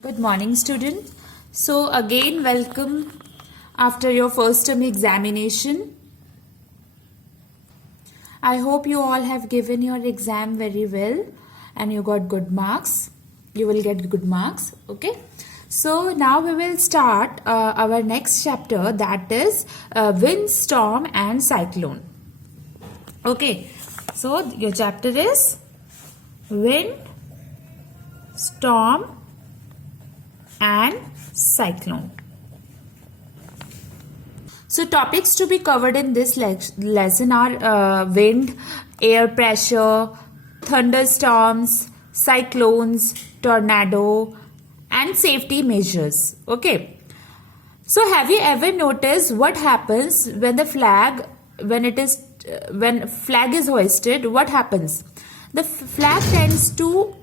Good morning, student. So again, welcome after your first term examination. I hope you all have given your exam very well and you got good marks. You will get good marks. Okay. So now we will start our next chapter, that is wind, storm and cyclone. Okay. So your chapter is wind, storm and cyclone. So topics to be covered in this lesson are wind, air pressure, thunderstorms, cyclones, tornado and safety measures. Okay. So have you ever noticed what happens when flag is hoisted? What happens? The flag tends to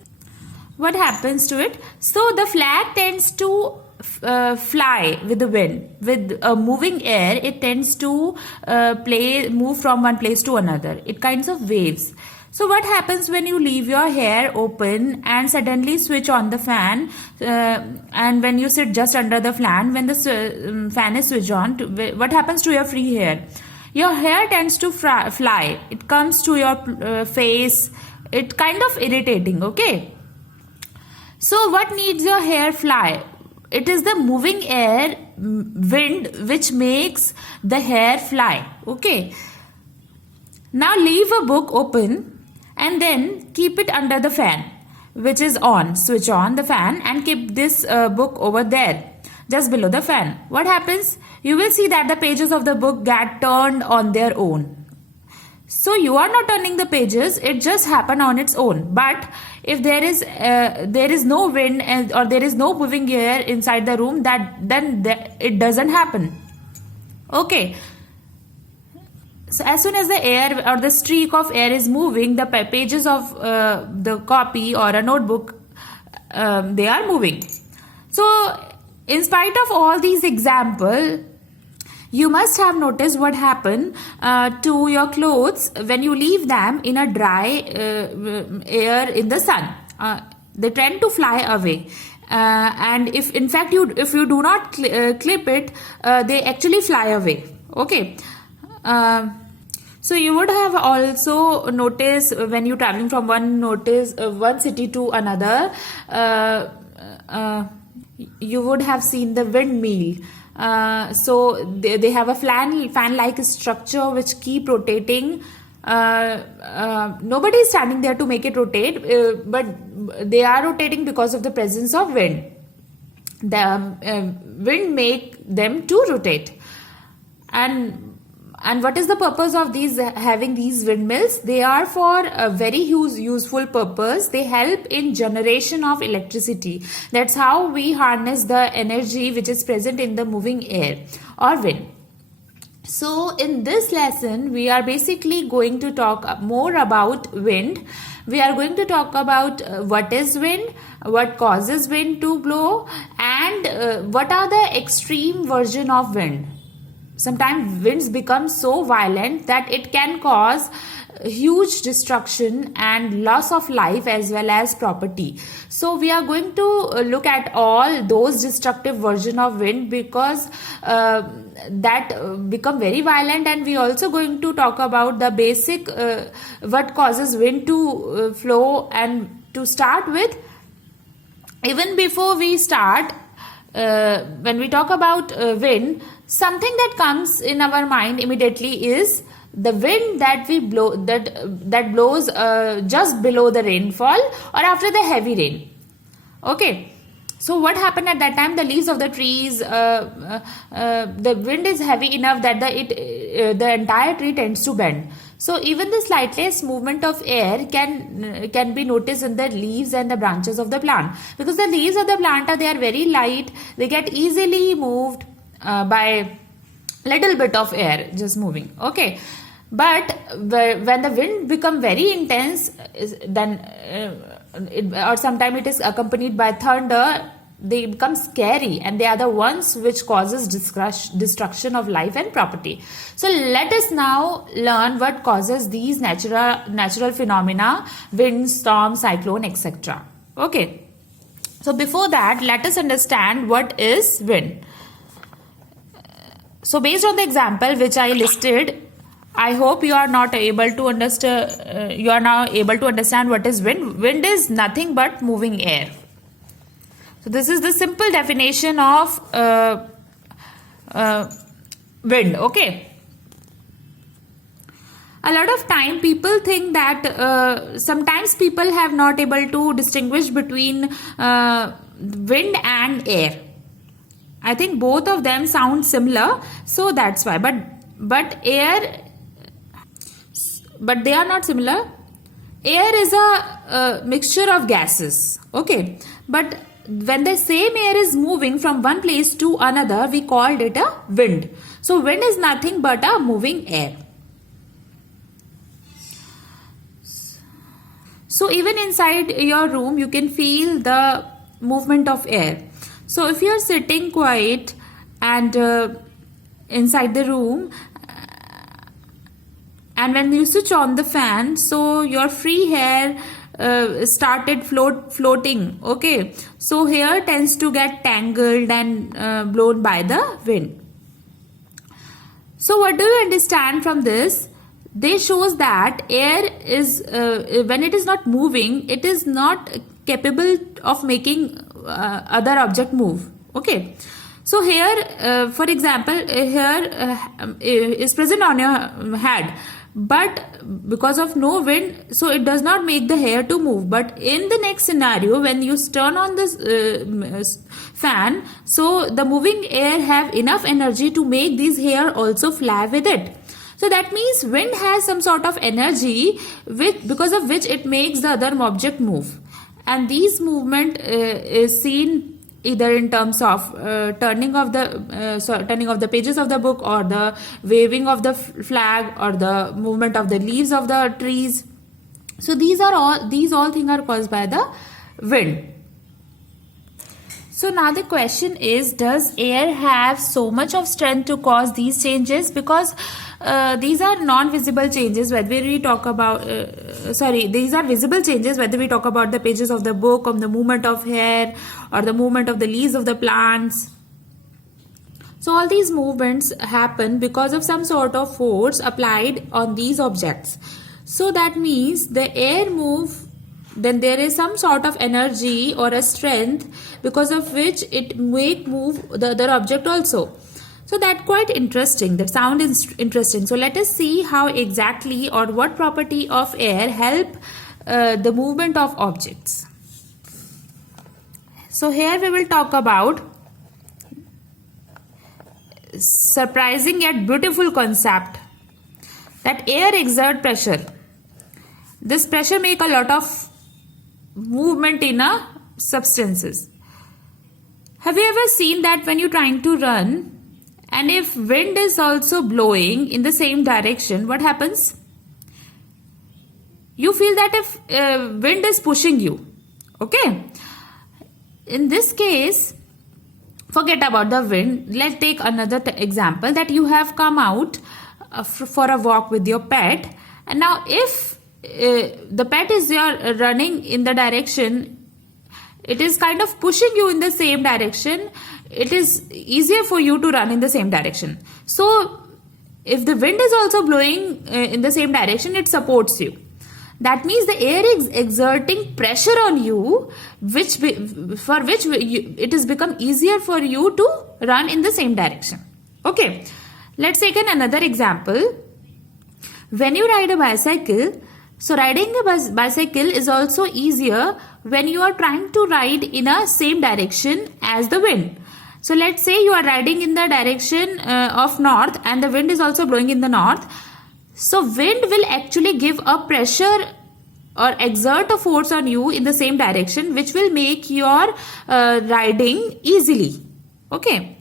What happens to it? So the flag tends to fly with the wind. With moving air, it tends to move from one place to another. It kinds of waves. So what happens when you leave your hair open and suddenly switch on the fan, and when you sit just under the fan, when the fan is switched on, what happens to your free hair? Your hair tends to fly. It comes to your face. It's kind of irritating, okay? So what needs your hair fly? It is the moving air, wind, which makes the hair fly. Okay. Now leave a book open and then keep it under the fan, which is on. Switch on the fan and keep this book over there, just below the fan. What happens? You will see that the pages of the book get turned on their own. So you are not turning the pages, it just happened on its own. But if there is no wind or there is no moving air inside the room, then it doesn't happen. Okay. So as soon as the air or the streak of air is moving, the pages of the copy or a notebook, they are moving. So in spite of all these examples, you must have noticed what happened to your clothes when you leave them in a dry air in the sun. They tend to fly away. And if you do not clip it, they actually fly away. Okay. So you would have also noticed when you're traveling from one city to another, you would have seen the windmill. So they have a fan-like structure which keep rotating. Nobody is standing there to make it rotate, but they are rotating because of the presence of wind. The wind make them to rotate. And what is the purpose of having these windmills? They are for a very useful purpose. They help in generation of electricity. That's how we harness the energy which is present in the moving air or wind. So in this lesson, we are basically going to talk more about wind. We are going to talk about what is wind, what causes wind to blow, and what are the extreme version of wind. Sometimes winds become so violent that it can cause huge destruction and loss of life as well as property. So we are going to look at all those destructive version of wind because that become very violent, and we also going to talk about the basic what causes wind to flow. And to start with, even before we start, when we talk about wind, something that comes in our mind immediately is the wind that we blow that blows just below the rainfall or after the heavy rain. Okay. So what happened at that time? The leaves of the trees, the wind is heavy enough that the entire tree tends to bend. So even the slightest movement of air can be noticed in the leaves and the branches of the plant, because the leaves of the plant they are very light. They get easily moved by little bit of air just moving. Okay. But when the wind become very intense, then or sometimes it is accompanied by thunder, they become scary, and they are the ones which causes destruction of life and property. So let us now learn what causes these natural phenomena: wind, storm, cyclone, etc. Okay. So before that, let us understand what is wind. So based on the example which I listed, I hope you are not able to understand. You are now able to understand what is wind. Wind is nothing but moving air. So this is the simple definition of wind. Okay. A lot of time people think that sometimes people have not able to distinguish between wind and air. I think both of them sound similar, so that's why. But they are not similar. Air is a mixture of gases. Okay, but when the same air is moving from one place to another, we called it a wind. So wind is nothing but a moving air. So even inside your room, you can feel the movement of air. So if you are sitting quiet and inside the room, and when you switch on the fan, so your free hair started floating. Okay, so hair tends to get tangled and blown by the wind. So what do you understand from this? This shows that air is when it is not moving, it is not capable of making other object move. Okay, so here for example, hair is present on your head, but because of no wind, so it does not make the hair to move. But in the next scenario, when you turn on this fan, so the moving air have enough energy to make these hair also fly with it. So that means wind has some sort of energy because of which it makes the other object move. And these movement is seen either in terms of turning of the pages of the book, or the waving of the flag, or the movement of the leaves of the trees. So these all things are caused by the wind. So now the question is, does air have so much of strength to cause these changes? Because these are non-visible changes whether we talk about these are visible changes whether we talk about the pages of the book, or the movement of hair, or the movement of the leaves of the plants. So all these movements happen because of some sort of force applied on these objects. So that means the air move, then there is some sort of energy or a strength because of which it make move the other object also. So that's quite interesting. That sound is interesting. So let us see how exactly, or what property of air help the movement of objects. So here we will talk about surprising yet beautiful concept, that air exert pressure. This pressure make a lot of movement in a substances. Have you ever seen that when you're trying to run, and if wind is also blowing in the same direction, what happens? You feel that if wind is pushing you. Okay. In this case, forget about the wind. Let's take another example, that you have come out for a walk with your pet, and now if the pet is running in the direction, it is kind of pushing you in the same direction, it is easier for you to run in the same direction. So if the wind is also blowing in the same direction, it supports you. That means the air is exerting pressure on you, for which it has become easier for you to run in the same direction. Okay, let's take another example. When you ride a bicycle, so riding a bicycle is also easier when you are trying to ride in a same direction as the wind. So let's say you are riding in the direction of north, and the wind is also blowing in the north. So wind will actually give a pressure or exert a force on you in the same direction, which will make your riding easily. Okay.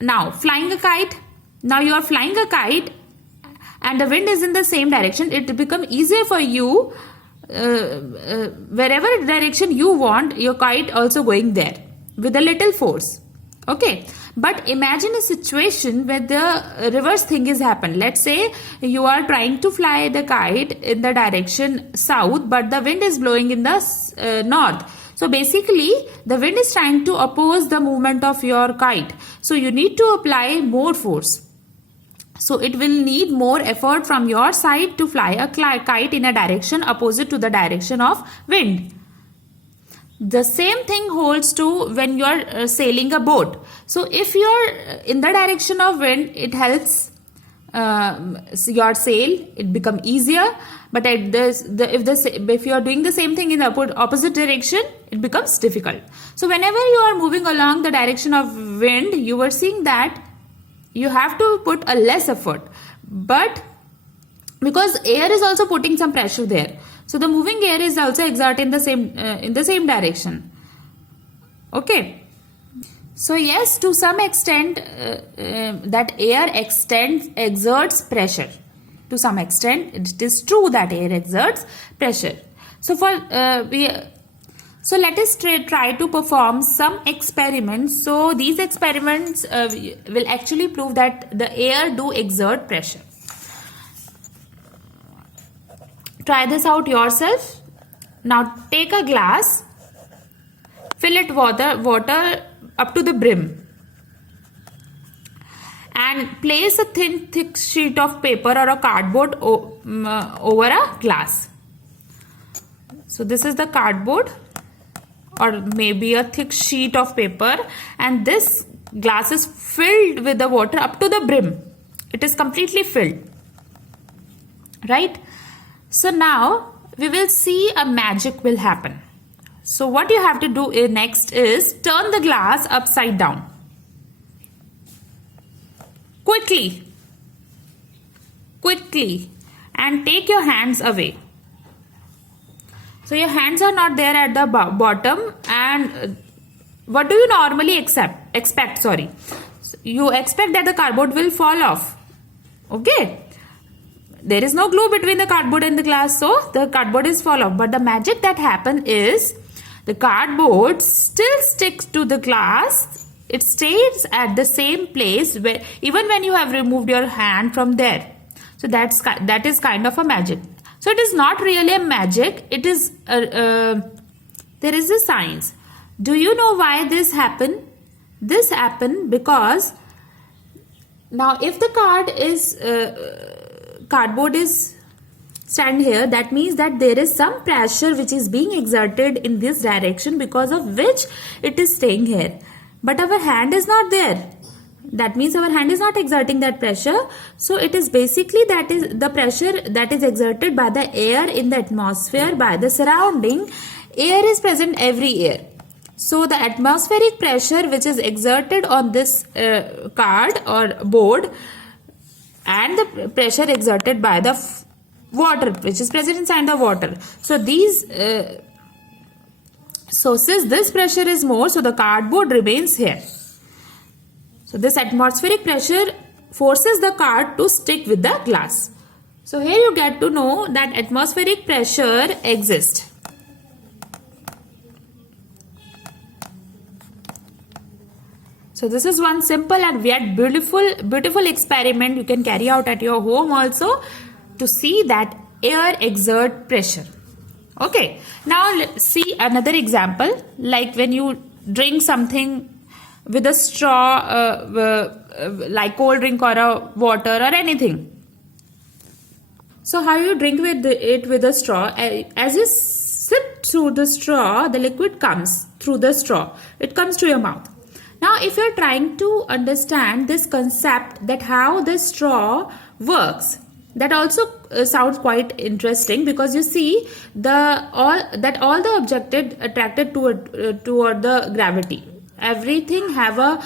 Now flying a kite. Now you are flying a kite and the wind is in the same direction. It will become easier for you wherever direction you want, your kite also going there with a little force. Okay. But imagine a situation where the reverse thing is happened. Let's say you are trying to fly the kite in the direction south, but the wind is blowing in the north. So basically the wind is trying to oppose the movement of your kite. So you need to apply more force. So it will need more effort from your side to fly a kite in a direction opposite to the direction of wind. The same thing holds to when you are sailing a boat. So if you are in the direction of wind, it helps your sail, it become easier. But at if you are doing the same thing in the opposite direction, it becomes difficult. So whenever you are moving along the direction of wind, you are seeing that you have to put a less effort, but because air is also putting some pressure there, so the moving air is also exerting the same in the same direction. Okay, so yes, to some extent that air exerts pressure. To some extent it is true that air exerts pressure. So so let us try to perform some experiments. So these experiments will actually prove that the air do exert pressure. Try this out yourself. Now take a glass, fill it water up to the brim, and place a thick sheet of paper or a cardboard over a glass. So this is the cardboard, or maybe a thick sheet of paper, and this glass is filled with the water up to the brim. It is completely filled, right? So now we will see a magic will happen. So what you have to do next is turn the glass upside down. Quickly, and take your hands away. So your hands are not there at the bottom, and what do you normally expect? Sorry, you expect that the cardboard will fall off. Okay, there is no glue between the cardboard and the glass, so the cardboard is fall off. But the magic that happens is the cardboard still sticks to the glass. It stays at the same place where even when you have removed your hand from there. So that is kind of a magic. So it is not really a magic. It is there is a science. Do you know why this happened? This happened because now if the cardboard is stand here, that means that there is some pressure which is being exerted in this direction, because of which it is staying here. But our hand is not there. That means our hand is not exerting that pressure. So it is basically that is the pressure that is exerted by the air in the atmosphere, by the surrounding. Air is present everywhere. So the atmospheric pressure which is exerted on this card or board, and the pressure exerted by the water which is present inside the water. So these so since this pressure is more, so the cardboard remains here. So this atmospheric pressure forces the card to stick with the glass. So here you get to know that atmospheric pressure exists. So this is one simple and yet beautiful experiment you can carry out at your home also, to see that air exert pressure. Okay, now let's see another example, like when you drink something with a straw, like cold drink or a water or anything. So how you drink it with a straw? As you sip through the straw, the liquid comes through the straw. It comes to your mouth. Now if you're trying to understand this concept, that how the straw works, that also sounds quite interesting, because you see all the objects attracted toward the gravity. Everything have a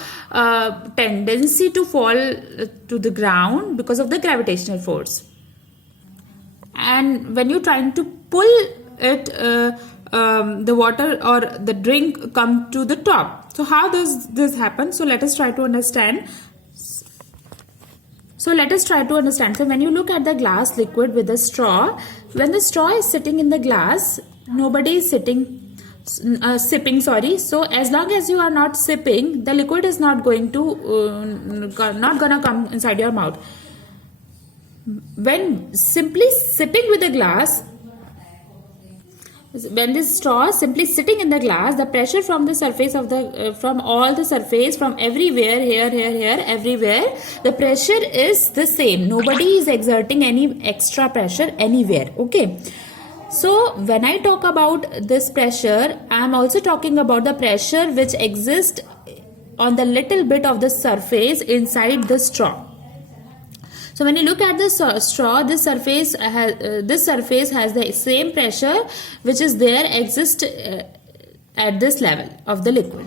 tendency to fall to the ground because of the gravitational force. And when you're trying to pull it, the water or the drink come to the top. So how does this happen? So let us try to understand. So when you look at the glass liquid with the straw, when the straw is sitting in the glass, nobody is sipping. So as long as you are not sipping, the liquid is not gonna come inside your mouth. When simply sipping with the glass, when this straw is simply sitting in the glass, the pressure from the surface of the from all the surface, from everywhere, here, everywhere, the pressure is the same. Nobody is exerting any extra pressure anywhere. Okay. So when I talk about this pressure, I am also talking about the pressure which exists on the little bit of the surface inside the straw. So when you look at the straw, this surface has the same pressure which is there exist at this level of the liquid.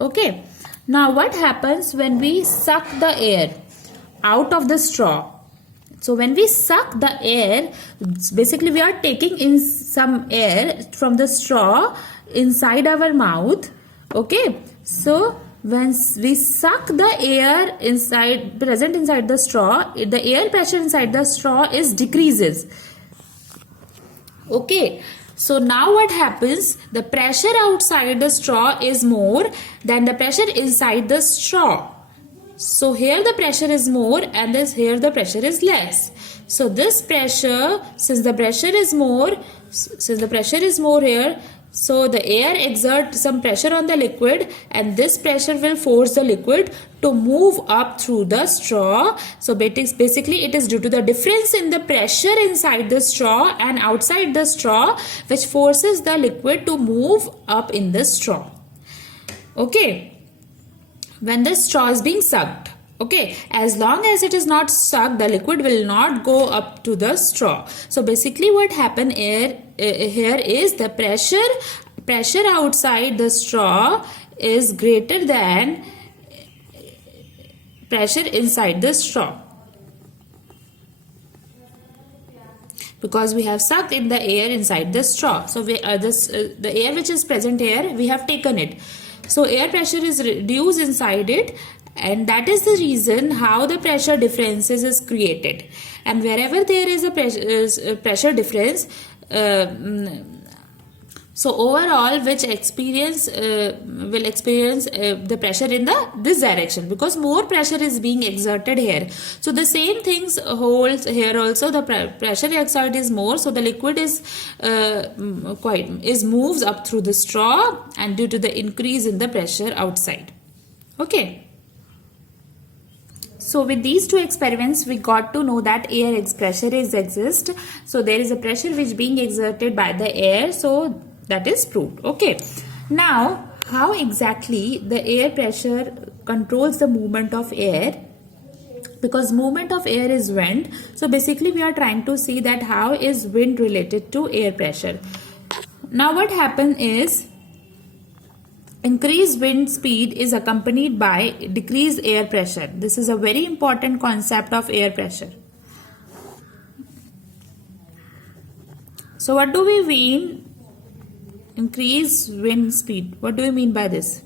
Okay. Now what happens when we suck the air out of the straw? So when we suck the air, basically we are taking in some air from the straw inside our mouth. Okay. So when we suck the air present inside the straw, the air pressure inside the straw is decreases. Okay. So now what happens? The pressure outside the straw is more than the pressure inside the straw. So here the pressure is more and here the pressure is less. So this pressure, since the pressure is more here, so the air exerts some pressure on the liquid, and this pressure will force the liquid to move up through the straw. So basically it is due to the difference in the pressure inside the straw and outside the straw which forces the liquid to move up in the straw. Okay. When the straw is being sucked. Okay, as long as it is not sucked, the liquid will not go up to the straw. So basically what happened here is the pressure outside the straw is greater than pressure inside the straw. Because we have sucked in the air inside the straw. So the air which is present here, we have taken it. So air pressure is reduced inside it, and that is the reason how the pressure differences is created. And wherever there is a pressure difference, so overall will experience the pressure in this direction, because more pressure is being exerted here. So the same things holds here also. The pressure exerted is more, so the liquid moves up through the straw, and due to the increase in the pressure outside. Okay. So with these two experiments, we got to know that air pressure exists. So there is a pressure which being exerted by the air. So that is proved. Okay. Now, how exactly the air pressure controls the movement of air? Because movement of air is wind. So basically we are trying to see that how is wind related to air pressure. Now what happens is, increased wind speed is accompanied by decreased air pressure. This is a very important concept of air pressure. So what do we mean? Increased wind speed. What do we mean by this?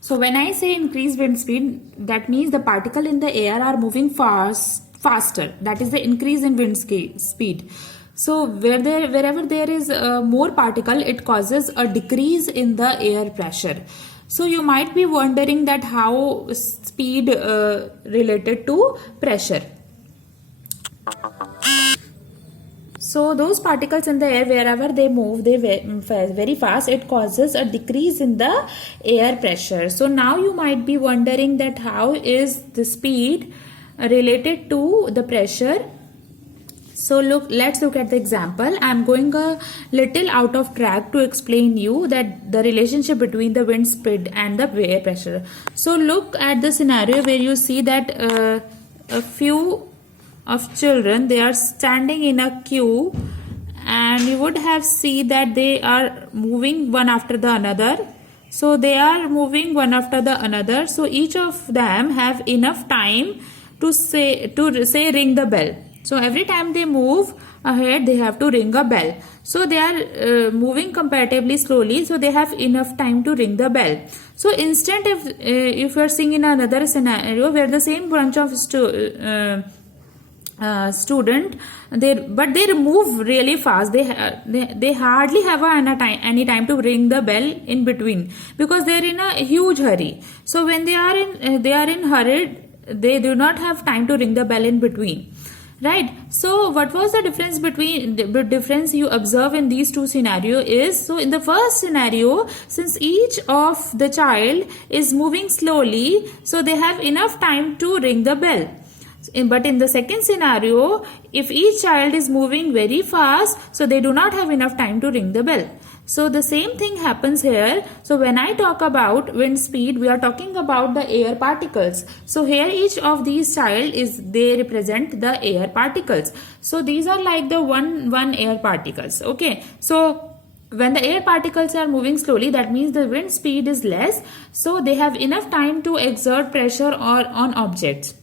So when I say increased wind speed, that means the particle in the air are moving faster. That is the increase in wind speed. So wherever there is more particle, it causes a decrease in the air pressure. So you might be wondering that how speed related to pressure. So those particles in the air, wherever they move, they very fast, it causes a decrease in the air pressure. So now you might be wondering that how is the speed related to the pressure. So let's look at the example. I'm going a little out of track to explain you that the relationship between the wind speed and the air pressure. So look at the scenario where you see that a few of children, they are standing in a queue, and you would have seen that they are moving one after the another. So they are moving one after the another. So each of them have enough time to say ring the bell. So every time they move ahead, they have to ring a bell. So they are moving comparatively slowly, so they have enough time to ring the bell. So instead, if you are seeing in another scenario where the same bunch of student, they move really fast. They hardly have any time to ring the bell in between, because they are in a huge hurry. So when they are in hurried, they do not have time to ring the bell in between. Right. So what was the difference between the difference you observe in these two scenarios is, so in the first scenario, since each of the child is moving slowly, so they have enough time to ring the bell. But in the second scenario, if each child is moving very fast, so they do not have enough time to ring the bell. So the same thing happens here. So when I talk about wind speed, we are talking about the air particles. So here each of these child they represent the air particles. So these are like the one air particles. Okay. So when the air particles are moving slowly, that means the wind speed is less. So they have enough time to exert pressure on objects.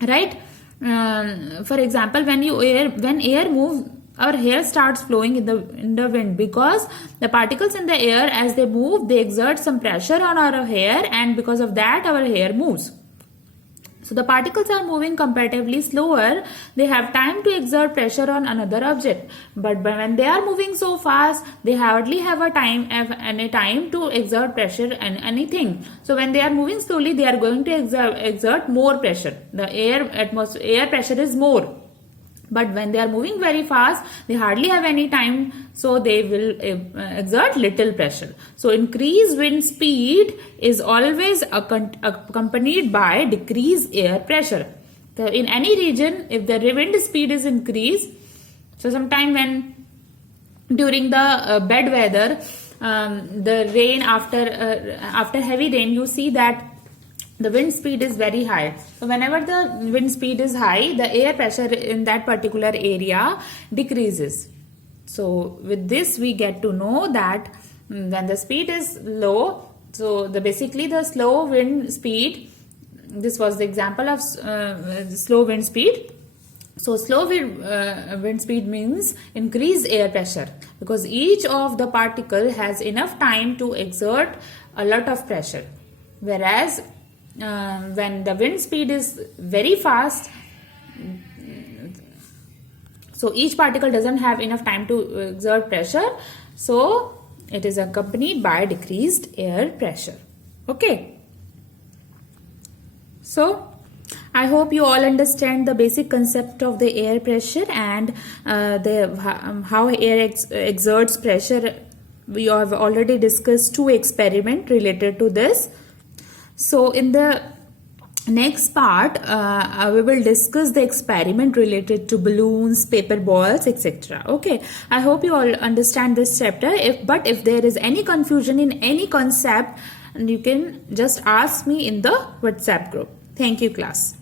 Right. For example, when air moves, our hair starts flowing in the wind, because the particles in the air, as they move, they exert some pressure on our hair, and because of that our hair moves. So the particles are moving comparatively slower. They have time to exert pressure on another object. But when they are moving so fast, they hardly have any time to exert pressure on anything. So when they are moving slowly, they are going to exert more pressure. The air pressure is more. But when they are moving very fast, they hardly have any time, so they will exert little pressure. So increased wind speed is always accompanied by decreased air pressure. So in any region, if the wind speed is increased, so sometime when during the bad weather, the rain after heavy rain, you see that the wind speed is very high. So whenever the wind speed is high, the air pressure in that particular area decreases. So with this we get to know that when the speed is low, so basically the slow wind speed, this was the example of slow wind speed. So slow wind speed means increased air pressure, because each of the particle has enough time to exert a lot of pressure. Whereas when the wind speed is very fast, so each particle doesn't have enough time to exert pressure, so it is accompanied by decreased air pressure. Okay. So I hope you all understand the basic concept of the air pressure and how air exerts pressure. We have already discussed 2 experiments related to this. So in the next part, we will discuss the experiment related to balloons, paper balls, etc. Okay, I hope you all understand this chapter. But if there is any confusion in any concept, you can just ask me in the WhatsApp group. Thank you, class.